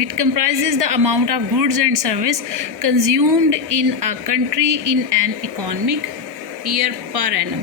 It comprises the amount of goods and service consumed in a country in an economic year per annum।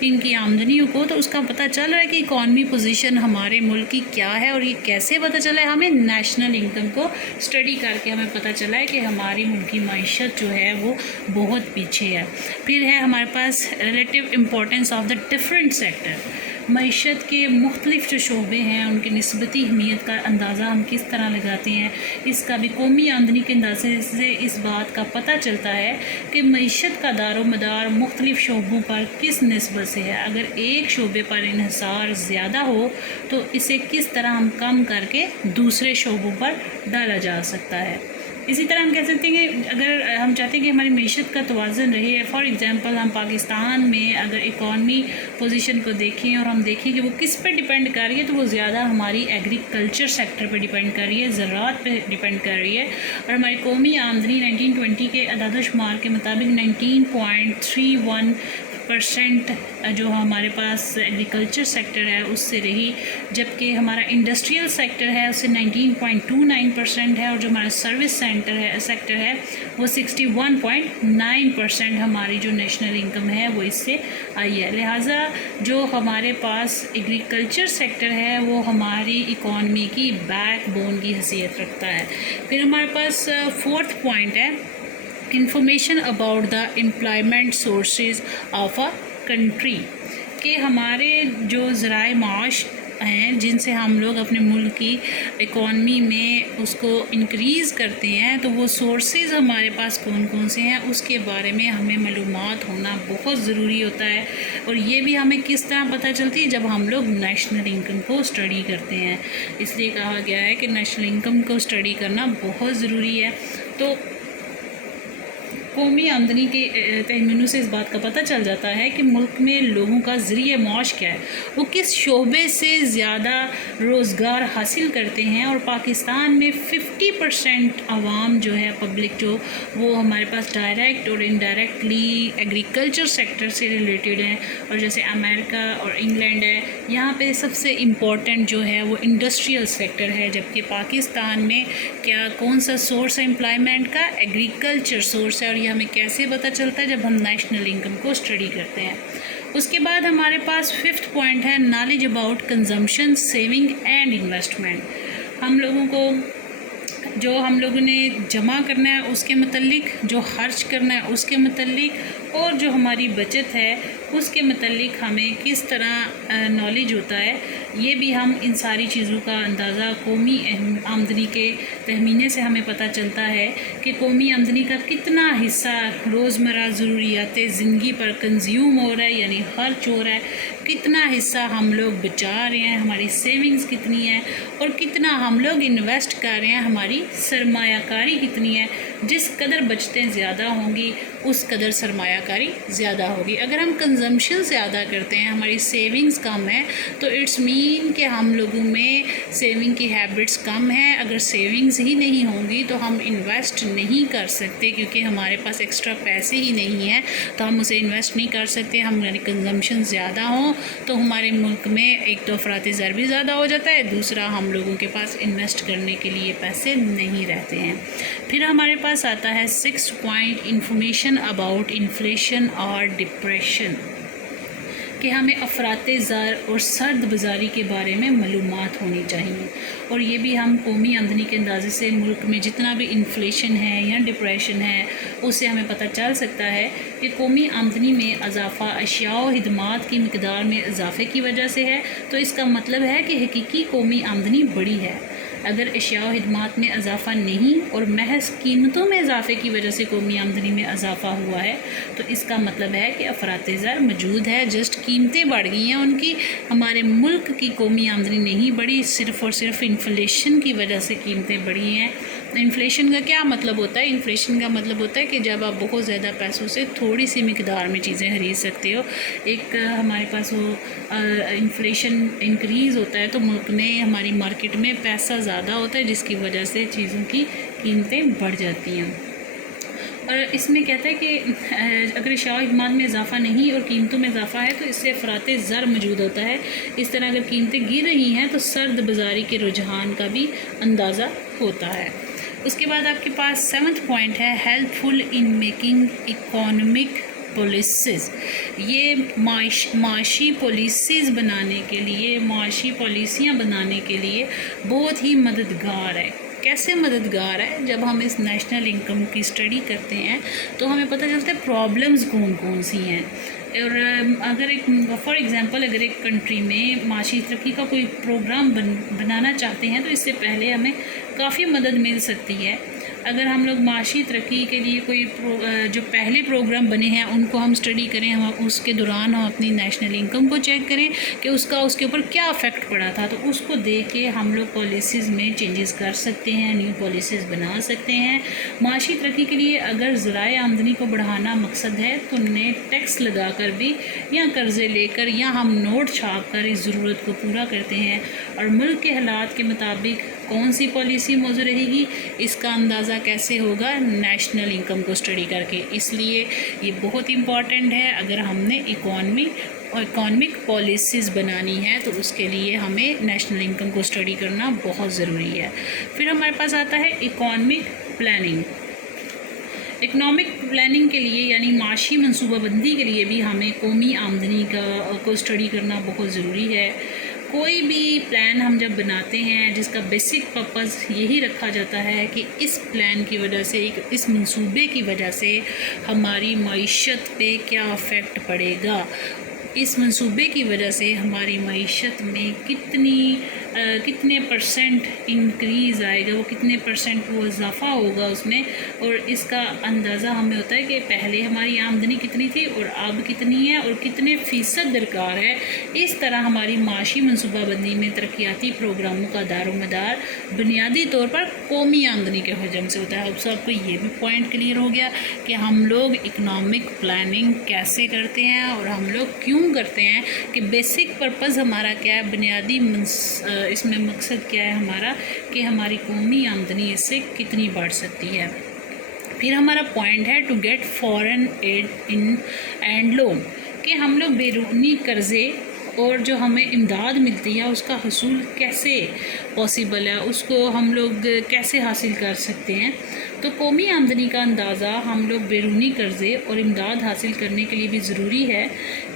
ان کی آمدنیوں کو، تو اس کا پتہ چل رہا ہے کہ اکانومی پوزیشن ہمارے ملک کی کیا ہے، اور یہ کیسے پتہ چلا ہے ہمیں نیشنل انکم کو اسٹڈی کر کے ہمیں پتہ چلا ہے کہ ہماری ملک کی معیشت جو ہے وہ بہت پیچھے ہے۔ پھر ہے ہمارے پاس relative importance of the different sector, معیشت کے مختلف جو شعبے ہیں ان کی نسبتی اہمیت کا اندازہ ہم کس طرح لگاتے ہیں۔ اس کا بھی قومی آمدنی کے اندازے سے اس بات کا پتہ چلتا ہے کہ معیشت کا دار و مدار مختلف شعبوں پر کس نسبت سے ہے۔ اگر ایک شعبے پر انحصار زیادہ ہو تو اسے کس طرح ہم کم کر کے دوسرے شعبوں پر ڈالا جا سکتا ہے۔ اسی طرح ہم کہہ سکتے ہیں کہ اگر ہم چاہتے ہیں کہ ہماری معیشت کا توازن رہے، فار ایگزامپل ہم پاکستان میں اگر اکانومی پوزیشن کو دیکھیں اور ہم دیکھیں کہ وہ کس پہ ڈیپینڈ کر رہی ہے، تو وہ زیادہ ہماری ایگریکلچر سیکٹر پہ ڈیپینڈ کر رہی ہے، زراعت پہ ڈیپینڈ کر رہی ہے۔ اور ہماری قومی آمدنی 1920 کے اعداد و شمار کے مطابق 19.31% جو ہمارے پاس ایگریکلچر سیکٹر ہے اس سے رہی، جبکہ ہمارا انڈسٹریل سیکٹر ہے اس سے 19.29% ہے، اور جو ہمارا سروس سیکٹر ہے وہ 61.9% ہماری جو نیشنل انکم ہے وہ اس سے آئی ہے۔ لہٰذا جو ہمارے پاس ایگریکلچر سیکٹر ہے وہ ہماری اکانومی کی بیک بون کی حیثیت رکھتا ہے۔ پھر ہمارے پاس فورتھ پوائنٹ ہے information about the employment sources of a country, کہ ہمارے جو ذرائع معاش ہیں جن سے ہم لوگ اپنے ملک کی اکانومی میں اس کو انکریز کرتے ہیں، تو وہ سورسز ہمارے پاس کون کون سے ہیں اس کے بارے میں ہمیں معلومات ہونا بہت ضروری ہوتا ہے۔ اور یہ بھی ہمیں کس طرح پتہ چلتی ہے جب ہم لوگ نیشنل انکم کو اسٹڈی کرتے ہیں۔ اس لیے کہا گیا ہے کہ نیشنل انکم کو اسٹڈی کرنا بہت ضروری ہے۔ تو قومی آمدنی کے تخمینوں سے اس بات کا پتہ چل جاتا ہے کہ ملک میں لوگوں کا ذریعہ معاش کیا ہے، وہ کس شعبے سے زیادہ روزگار حاصل کرتے ہیں۔ اور پاکستان میں 50% عوام جو ہے پبلک جو وہ ہمارے پاس ڈائریکٹ اور انڈائریکٹلی ایگریکلچر سیکٹر سے ریلیٹڈ ہیں، اور جیسے امریکہ اور انگلینڈ ہے یہاں پہ سب سے امپورٹنٹ جو ہے وہ انڈسٹریل سیکٹر ہے، جبکہ پاکستان میں کون سا سورس ہے امپلائمنٹ کا؟ ایگریکلچر سورس ہے۔ اور یہ ہمیں کیسے پتہ چلتا ہے جب ہم نیشنل انکم کو اسٹڈی کرتے ہیں۔ اس کے بعد ہمارے پاس ففتھ پوائنٹ ہے knowledge about consumption, saving and investment. ہم لوگوں کو جو ہم لوگوں نے جمع کرنا ہے اس کے متعلق، جو خرچ کرنا ہے اس کے متعلق، اور جو ہماری بچت ہے اس کے متعلق ہمیں کس طرح نالج ہوتا ہے، یہ بھی ہم ان ساری چیزوں کا اندازہ قومی آمدنی کے تخمینے سے ہمیں پتہ چلتا ہے کہ قومی آمدنی کا کتنا حصہ روزمرہ ضروریات زندگی پر کنزیوم ہو رہا ہے، یعنی خرچ ہو رہا ہے، کتنا حصہ ہم لوگ بچا رہے ہیں، ہماری سیونگز کتنی ہے، اور کتنا ہم لوگ انویسٹ کر رہے ہیں، ہماری سرمایہ کاری کتنی ہے۔ جس قدر بچتیں زیادہ ہوں گی اس قدر سرمایہ کاری زیادہ ہوگی۔ اگر ہم کنزمپشن زیادہ کرتے ہیں، ہماری سیونگز کم ہے، تو اٹس مین کہ ہم لوگوں میں سیونگ کی ہیبٹس کم ہیں۔ اگر سیونگز ہی نہیں ہوں گی تو ہم انویسٹ نہیں کر سکتے، کیونکہ ہمارے پاس ایکسٹرا پیسے ہی نہیں ہیں تو ہم اسے انویسٹ نہیں کر سکتے۔ ہماری کنزمپشن زیادہ ہوں تو ہمارے ملک میں ایک تو افراط زر بھی زیادہ ہو جاتا ہے، دوسرا ہم لوگوں کے پاس انویسٹ کرنے کے لیے پیسے نہیں رہتے ہیں۔ پھر ہمارے پاس آتا ہے 6 پوائنٹ انفارمیشن اباؤٹ انفلیشن اور ڈپریشن، کہ ہمیں افراط زر اور سرد بازاری کے بارے میں معلومات ہونی چاہیے۔ اور یہ بھی ہم قومی آمدنی کے اندازے سے ملک میں جتنا بھی انفلیشن ہے یا ڈپریشن ہے اس سے ہمیں پتہ چل سکتا ہے کہ قومی آمدنی میں اضافہ اشیاء و خدمات کی مقدار میں اضافے کی وجہ سے ہے، تو اس کا مطلب ہے کہ حقیقی قومی آمدنی بڑی ہے۔ اگر اشیاء و خدمات میں اضافہ نہیں اور محض قیمتوں میں اضافے کی وجہ سے قومی آمدنی میں اضافہ ہوا ہے، تو اس کا مطلب ہے کہ افراط زر موجود ہے، جسٹ قیمتیں بڑھ گئی ہیں ان کی، ہمارے ملک کی قومی آمدنی نہیں بڑھی، صرف اور صرف انفلیشن کی وجہ سے قیمتیں بڑھی ہیں۔ انفلیشن کا کیا مطلب ہوتا ہے؟ انفلیشن کا مطلب ہوتا ہے کہ جب آپ بہت زیادہ پیسوں سے تھوڑی سی مقدار میں چیزیں خرید سکتے ہو، ایک ہمارے پاس وہ انفلیشن انکریز ہوتا ہے تو ملک میں ہماری مارکیٹ میں پیسہ زیادہ ہوتا ہے، جس کی وجہ سے چیزوں کی قیمتیں بڑھ جاتی ہیں۔ اور اس میں کہتا ہے کہ اگر اشیاء و خدمات میں اضافہ نہیں اور قیمتوں میں اضافہ ہے تو اس سے افراط زر موجود ہوتا ہے۔ اس طرح اگر قیمتیں گر رہی ہیں تو سرد بازاری کے رجحان کا بھی اندازہ ہوتا ہے۔ اس کے بعد آپ کے پاس 7 پوائنٹ ہے helpful in making economic policies, یہ معاشی پالیسیز بنانے کے لیے، معاشی پالیسیاں بنانے کے لیے بہت ہی مددگار ہے۔ کیسے مددگار ہے؟ جب ہم اس نیشنل انکم کی اسٹڈی کرتے ہیں تو ہمیں پتہ چلتا ہے پرابلمز کون کون سی ہیں، اور اگر ایک فار ایگزامپل اگر ایک کنٹری میں معاشی ترقی کا کوئی پروگرام بنانا چاہتے ہیں تو اس سے پہلے ہمیں کافی مدد مل سکتی ہے۔ اگر ہم لوگ معاشی ترقی کے لیے کوئی جو پہلے پروگرام بنے ہیں ان کو ہم اسٹڈی کریں، ہم اس کے دوران ہم اپنی نیشنل انکم کو چیک کریں کہ اس کے اوپر کیا افیکٹ پڑا تھا، تو اس کو دیکھ کے ہم لوگ پالیسیز میں چینجز کر سکتے ہیں، نیو پالیسیز بنا سکتے ہیں۔ معاشی ترقی کے لیے اگر ذرائع آمدنی کو بڑھانا مقصد ہے تو نئے ٹیکس لگا کر بھی یا قرضے لے کر یا ہم نوٹ چھاپ کر اس ضرورت کو پورا کرتے ہیں، اور ملک کے حالات کے مطابق کون سی پالیسی موزوں رہے گی اس کا اندازہ کیسے ہوگا؟ نیشنل انکم کو اسٹڈی کر کے۔ اس لیے یہ بہت امپورٹنٹ ہے، اگر ہم نے اکانومک پالیسیز بنانی ہے تو اس کے لیے ہمیں نیشنل انکم کو اسٹڈی کرنا بہت ضروری ہے۔ پھر ہمارے پاس آتا ہے اکانومک پلاننگ۔ اکنامک پلاننگ کے لیے یعنی معاشی منصوبہ بندی کے لیے بھی ہمیں قومی آمدنی کو اسٹڈی کرنا بہت ضروری ہے۔ کوئی بھی پلان ہم جب بناتے ہیں جس کا بیسک پرپز یہی رکھا جاتا ہے کہ اس پلان کی وجہ سے، اس منصوبے کی وجہ سے ہماری معیشت پہ کیا افیکٹ پڑے گا، اس منصوبے کی وجہ سے ہماری معیشت میں کتنے پرسنٹ انکریز آئے گا، وہ کتنے پرسنٹ وہ اضافہ ہوگا اس میں، اور اس کا اندازہ ہمیں ہوتا ہے کہ پہلے ہماری آمدنی کتنی تھی اور اب کتنی ہے اور کتنے فیصد درکار ہے۔ اس طرح ہماری معاشی منصوبہ بندی میں ترقیاتی پروگراموں کا دار و مدار بنیادی طور پر قومی آمدنی کے حجم سے ہوتا ہے۔ اب سب کو یہ بھی پوائنٹ کلیئر ہو گیا کہ ہم لوگ اکنامک پلاننگ کیسے کرتے ہیں اور ہم لوگ کیوں کرتے ہیں، کہ بیسک پرپز ہمارا کیا ہے، بنیادی اس میں مقصد کیا ہے ہمارا، کہ ہماری قومی آمدنی اس سے کتنی بڑھ سکتی ہے۔ پھر ہمارا پوائنٹ ہے to get foreign aid and loan, کہ ہم لوگ بیرونی قرضے اور جو ہمیں امداد ملتی ہے اس کا حصول کیسے پاسبل ہے، اس کو ہم لوگ کیسے حاصل کر سکتے ہیں۔ تو قومی آمدنی کا اندازہ ہم لوگ بیرونی قرضے اور امداد حاصل کرنے کے لیے بھی ضروری ہے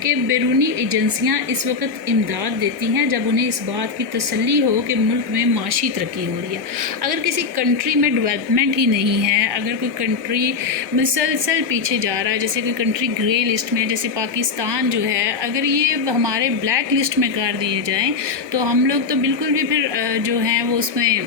کہ بیرونی ایجنسیاں اس وقت امداد دیتی ہیں جب انہیں اس بات کی تسلی ہو کہ ملک میں معاشی ترقی ہو رہی ہے۔ اگر کسی کنٹری میں ڈیولپمنٹ ہی نہیں ہے، اگر کوئی کنٹری مسلسل پیچھے جا رہا ہے، جیسے کوئی کنٹری گرے لسٹ میں، جیسے پاکستان جو ہے، اگر یہ ہمارے بلیک لسٹ میں کر دیے جائیں تو ہم لوگ تو بالکل بھی پھر جو ہیں وہ اس میں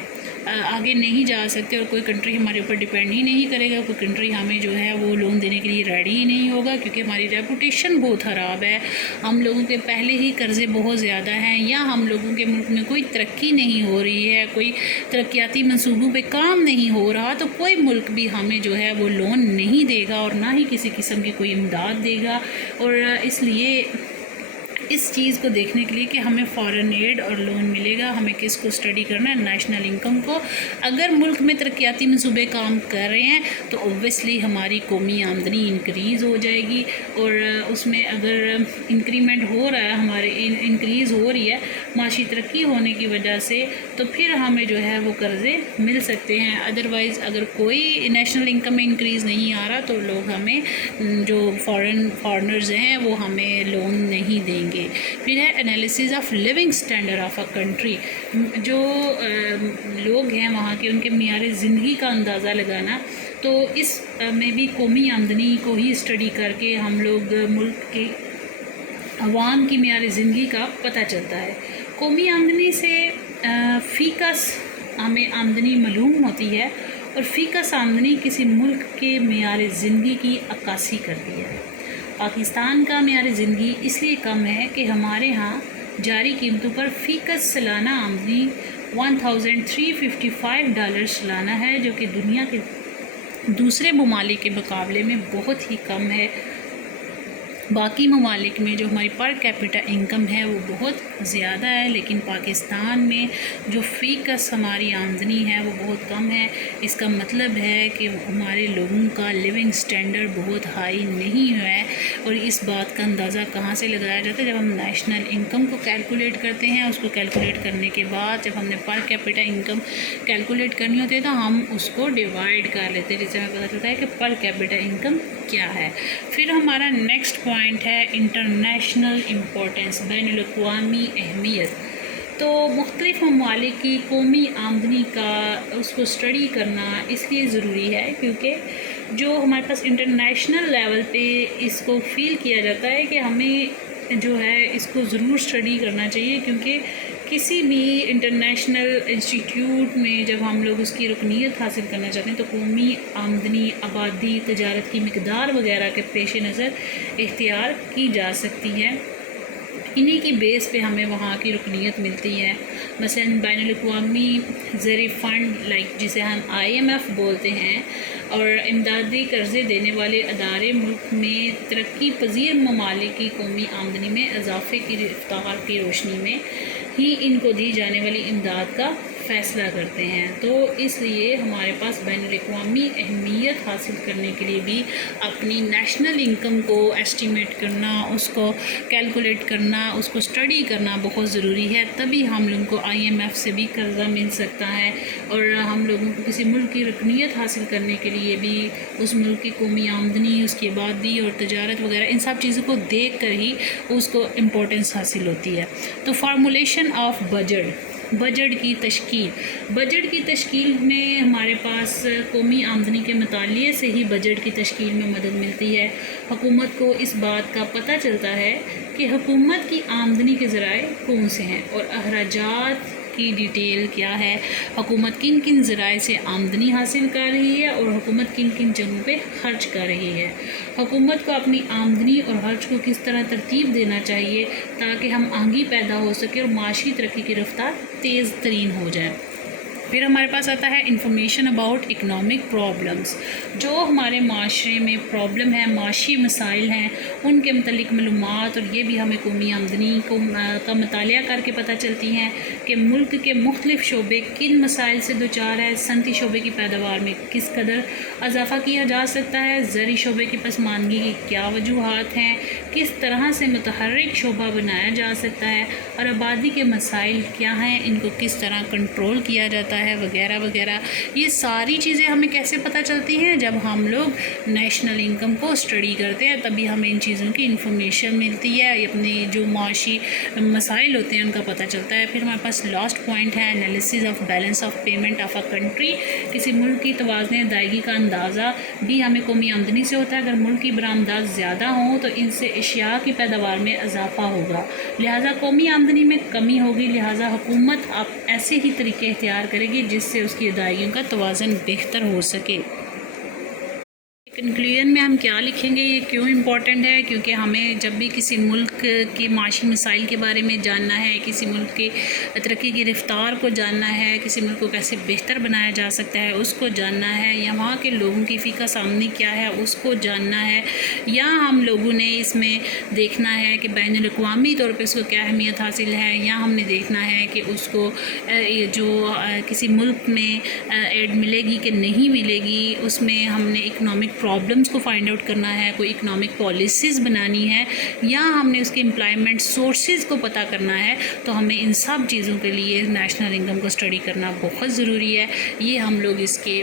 آگے نہیں جا سکتے، اور کوئی کنٹری ہمارے اوپر ڈیپینڈ ہی نہیں کرے گا، کوئی کنٹری ہمیں جو ہے وہ لون دینے کے لیے ریڈی ہی نہیں ہوگا، کیونکہ ہماری ریپوٹیشن بہت خراب ہے، ہم لوگوں کے پہلے ہی قرضے بہت زیادہ ہیں، یا ہم لوگوں کے ملک میں کوئی ترقی نہیں ہو رہی ہے، کوئی ترقیاتی منصوبوں پہ کام نہیں ہو رہا، تو کوئی ملک بھی ہمیں جو ہے وہ لون نہیں دے گا اور نہ ہی کسی قسم کی کوئی امداد دے گا۔ اور اس لیے اس چیز کو دیکھنے کے لیے کہ ہمیں فارن ایڈ اور لون ملے گا، ہمیں کس کو اسٹڈی کرنا ہے؟ نیشنل انکم کو۔ اگر ملک میں ترقیاتی منصوبے کام کر رہے ہیں تو اوبویسلی ہماری قومی آمدنی انکریز ہو جائے گی، اور اس میں اگر انکریمنٹ ہو رہا ہے، ہمارے انکریز ہو رہی ہے معاشی ترقی ہونے کی وجہ سے، تو پھر ہمیں جو ہے وہ قرضے مل سکتے ہیں۔ ادروائز اگر کوئی نیشنل انکم میں انکریز نہیں آ رہا تو لوگ ہمیں جو فارنرز ہیں وہ ہمیں لون نہیں دیں گے۔ پھر ہے analysis of living standard of a country, جو لوگ ہیں وہاں کے ان کے معیار زندگی کا اندازہ لگانا، تو اس میں بھی قومی آمدنی کو ہی اسٹڈی کر کے ہم لوگ ملک کے عوام کی معیار زندگی کا پتہ چلتا ہے۔ قومی آمدنی سے فی کس ہمیں آمدنی معلوم ہوتی ہے، اور فی کس آمدنی کسی ملک کے معیار زندگی کی عکاسی کرتی ہے۔ پاکستان کا معیار زندگی اس لیے کم ہے کہ ہمارے ہاں جاری قیمتوں پر فی کس سالانہ آمدنی $1355 سالانہ ہے، جو کہ دنیا کے دوسرے ممالک کے مقابلے میں بہت ہی کم ہے۔ باقی ممالک میں جو ہماری پر کیپٹا انکم ہے وہ بہت زیادہ ہے، لیکن پاکستان میں جو فی کس ہماری آمدنی ہے وہ بہت کم ہے۔ اس کا مطلب ہے کہ ہمارے لوگوں کا لیونگ سٹینڈرڈ بہت ہائی نہیں ہے، اور اس بات کا اندازہ کہاں سے لگایا جاتا ہے؟ جب ہم نیشنل انکم کو کیلکولیٹ کرتے ہیں، اس کو کیلکولیٹ کرنے کے بعد جب ہم نے پر کیپٹا انکم کیلکولیٹ کرنی ہوتی ہے تو ہم اس کو ڈیوائڈ کر لیتے ہیں، جس سے ہمیں پتہ چلتا ہے کہ پر کیپٹا انکم کیا ہے۔ پھر ہمارا نیکسٹ پوائنٹ ہے انٹرنیشنل امپورٹنس، بین الاقوامی اہمیت۔ تو مختلف ممالک کی قومی آمدنی کا اس کو اسٹڈی کرنا اس لیے ضروری ہے کیونکہ جو ہمارے پاس انٹرنیشنل لیول پہ اس کو فیل کیا جاتا ہے کہ ہمیں جو ہے اس کو ضرور اسٹڈی کرنا چاہیے، کیونکہ کسی بھی انٹرنیشنل انسٹیٹیوٹ میں جب ہم لوگ اس کی رکنیت حاصل کرنا چاہتے ہیں تو قومی آمدنی، آبادی، تجارت کی مقدار وغیرہ کے پیش نظر اختیار کی جا سکتی ہے۔ انہی کی بیس پہ ہمیں وہاں کی رکنیت ملتی ہے۔ مثلا بین الاقوامی زرعی فنڈ جسے ہم IMF بولتے ہیں، اور امدادی قرضے دینے والے ادارے ملک میں ترقی پذیر ممالک کی قومی آمدنی میں اضافے کی رفتار کی روشنی میں ہی ان کو دی جانے والی امداد کا فیصلہ کرتے ہیں۔ تو اس لیے ہمارے پاس بین الاقوامی اہمیت حاصل کرنے کے لیے بھی اپنی نیشنل انکم کو ایسٹیمیٹ کرنا، اس کو کیلکولیٹ کرنا، اس کو اسٹڈی کرنا بہت ضروری ہے، تبھی ہم لوگوں کو IMF سے بھی قرضہ مل سکتا ہے، اور ہم لوگوں کو کسی ملک کی رکنیت حاصل کرنے کے لیے بھی اس ملک کی قومی آمدنی، اس کی آبادی اور تجارت وغیرہ ان سب چیزوں کو دیکھ کر ہی اس کو امپورٹنس حاصل ہوتی ہے۔ تو فارمولیشن آف بجٹ کی تشکیل میں ہمارے پاس قومی آمدنی کے مطالعے سے ہی بجٹ کی تشکیل میں مدد ملتی ہے۔ حکومت کو اس بات کا پتہ چلتا ہے کہ حکومت کی آمدنی کے ذرائع کون سے ہیں اور اخراجات کی ڈیٹیل کیا ہے، حکومت کن کن ذرائع سے آمدنی حاصل کر رہی ہے اور حکومت کن کن جگہوں پہ خرچ کر رہی ہے۔ حکومت کو اپنی آمدنی اور خرچ کو کس طرح ترتیب دینا چاہیے تاکہ ہم آہنگی پیدا ہو سکے اور معاشی ترقی کی رفتار تیز ترین ہو جائے۔ پھر ہمارے پاس آتا ہے انفارمیشن اباؤٹ اکنامک پرابلمس، جو ہمارے معاشرے میں پرابلم ہے، معاشی مسائل ہیں، ان کے متعلق معلومات، اور یہ بھی ہمیں قومی آمدنی کا مطالعہ کر کے پتہ چلتی ہیں کہ ملک کے مختلف شعبے کن مسائل سے دوچار ہے، صنعتی شعبے کی پیداوار میں کس قدر اضافہ کیا جا سکتا ہے، زرعی شعبے کی پسماندگی کی کیا وجوہات ہیں، کس طرح سے متحرک شعبہ بنایا جا سکتا ہے، اور آبادی کے مسائل کیا ہیں، ان کو کس طرح کنٹرول کیا جاتا ہے، وغیرہ وغیرہ۔ یہ ساری چیزیں ہمیں کیسے پتہ چلتی ہیں؟ جب ہم لوگ نیشنل انکم کو اسٹڈی کرتے ہیں تبھی ہمیں ان چیزوں کی انفارمیشن ملتی ہے، اپنی جو معاشی مسائل ہوتے ہیں ان کا پتہ چلتا ہے۔ پھر ہمارے پاس لاسٹ پوائنٹ ہے analysis of balance of payment of a country, کسی ملک کی توازن ادائیگی کا اندازہ بھی ہمیں قومی آمدنی سے ہوتا ہے۔ اگر ملک کی برآمدات زیادہ ہوں تو ان سے اشیاء کی پیداوار میں اضافہ ہوگا، لہٰذا قومی آمدنی میں کمی ہوگی، لہٰذا حکومت اب ایسے ہی طریقے اختیار کرے گی جس سے اس کی ادائیگیوں کا توازن بہتر ہو سکے۔ کنکلوژن میں ہم کیا لکھیں گے، یہ کیوں امپورٹنٹ ہے؟ کیونکہ ہمیں جب بھی کسی ملک کے معاشی مسائل کے بارے میں جاننا ہے، کسی ملک کی ترقی کی رفتار کو جاننا ہے، کسی ملک کو کیسے بہتر بنایا جا سکتا ہے اس کو جاننا ہے، یا وہاں کے لوگوں کی فی کس آمدنی کیا ہے اس کو جاننا ہے، یا ہم لوگوں نے اس میں دیکھنا ہے کہ بین الاقوامی طور پہ اس کو کیا اہمیت حاصل ہے، یا ہم نے دیکھنا ہے کہ اس کو جو کسی ملک میں ایڈ ملے گی کہ نہیں ملے گی، اس میں ہم نے اکنامک پرابلمس کو فائنڈ آؤٹ کرنا ہے، کوئی اکنامک پالیسیز بنانی ہے، یا ہم نے اس کے امپلائمنٹ سورسز کو پتہ کرنا ہے، تو ہمیں ان سب چیزوں کے لیے نیشنل انکم کو اسٹڈی کرنا بہت ضروری ہے۔ یہ ہم لوگ اس کے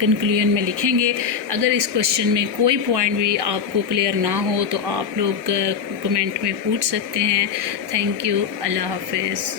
کنکلوژن میں لکھیں گے۔ اگر اس کوشچن میں کوئی پوائنٹ بھی آپ کو کلیئر نہ ہو تو آپ لوگ کمنٹ میں پوچھ سکتے ہیں۔ تھینک یو، اللہ حافظ۔